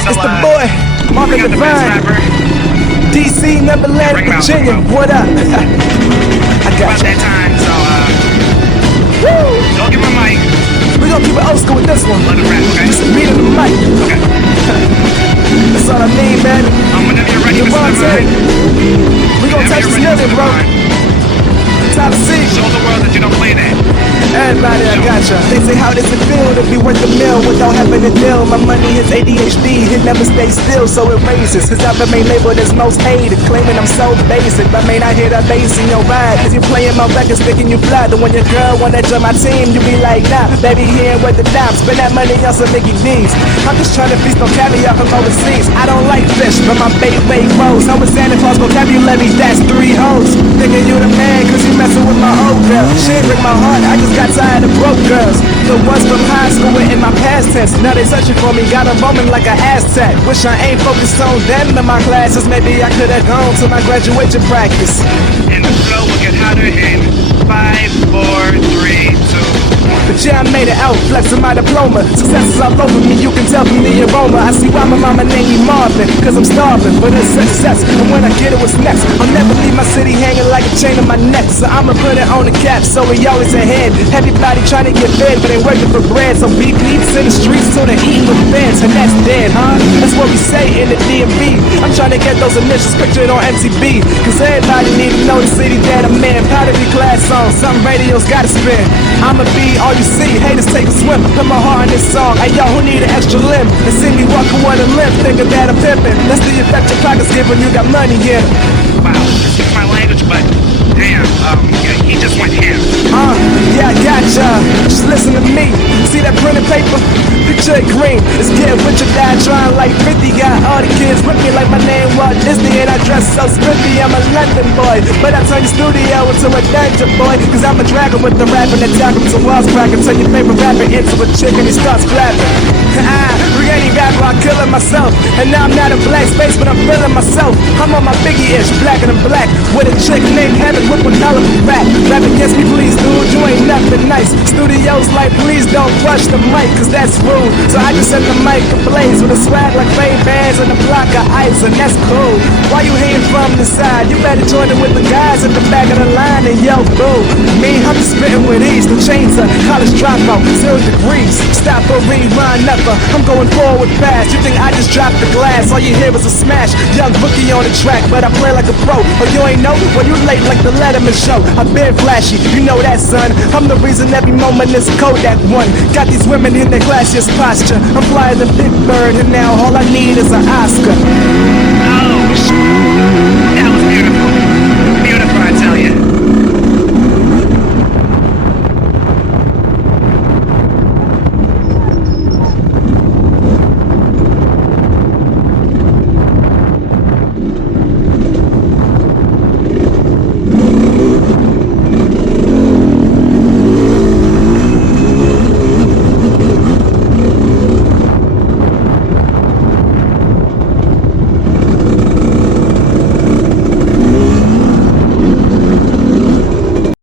It's the boy, Marvin the Vine, DC, Neverland, Virginia. What up? I got you. Woo! Don't give my mic. We gonna keep it old school with this one. Let it rap, okay? Just me and the mic. Okay. That's all I need, man. Whenever you're ready, Mr. Vine. We gonna touch this million, bro. Top C. Show the world that you don't play that. Everybody, I gotcha. They say, how does it feel to be worth a mill without having a deal? My money is ADHD, it never stays still, so it raises. Cause I've been labeled as most hated, claiming I'm so basic. But may not hear that bass in your ride, cause you're playing my record, sticking you flat. And when your girl wanna join my team, you be like, nah, baby, he ain't worth the dime. Spend that money on some Mickey D's. I'm just trying to feast on caviar from overseas. I don't like fish, but my bait rolls. I'm with Santa Claus vocabulary, that's 3 hoes. Thinking you the man, cause you messing with my old girl. She ain't break my heart, I just got tired of broke girls. The ones from high school were in my past tense. Now they searching for me, got a moment like an Aztec. Wish I ain't focused on them in my classes. Maybe I could've gone to my graduation practice. And the flow will get hotter in 5, 4, 3, 2. But yeah, I made it out, flexing my diploma. Success is all over me, you can tell from the aroma. I see why my mama named me Marvin, cause I'm starving for this success. And when I get it, what's next? I'll never leave my city hanging like a chain on my neck. So I'ma put it on the cap, so we always ahead. Everybody trying to get fed, but ain't working for bread. So beat beats in the streets till they eating with fans, and that's dead, huh? That's what we say in the DMV. I'm trying to get those initials pictured on MTV, cause everybody need to know the city that I'm in. Pottery class on, some radios gotta spin. I'ma be all you see, haters take a swim. Put my heart in this song, hey yo, who need an extra limb? And see me walking with a limp, thinking that I'm pimping. That's the effect your pockets give when you got money, yeah. Wow, excuse my language, but damn, yeah, he just went ham. Yeah, I gotcha. Just listen to me. See that printed paper? Picture it green. It's getting rich or die trying like 50. Got all the kids with me like my name Walt Disney, and I dress so spiffy. I'm a London boy, but I turn your studio into a dungeon, boy. Cause I'm a dragon with the rapping and tackle to walls cracking. Turn your favorite rapper into a chick and he starts flapping. Any rapper, I'm killing myself. And now I'm not in black space, but I'm feeling myself. I'm on my Biggie-ish, blacker than black, with a chick named Heaven with one hell of a rap. Rap against me, please, dude, you ain't nothing nice. Studios like, please don't rush the mic, cause that's rude. So I just set the mic ablaze with a swag like Ray Bans and a block of ice, and that's cool. Why you hating from the side? You better join it with the guys at the back of the line, and yo, boo. Me, I'm just spitting with ease. The chains are college dropout, 0 degrees. Stop or rewind, never. I'm going forward fast. You think I just dropped the glass? All you hear is a smash. Young rookie on the track, but I play like a pro. Oh, you ain't know? Well, you late like the Letterman show. I've been flashy, you know that, son. I'm the reason every moment is Kodak one. Got these women in their classiest posture. I'm flying the big bird, and now all I need is an Oscar. Oh, that was beautiful.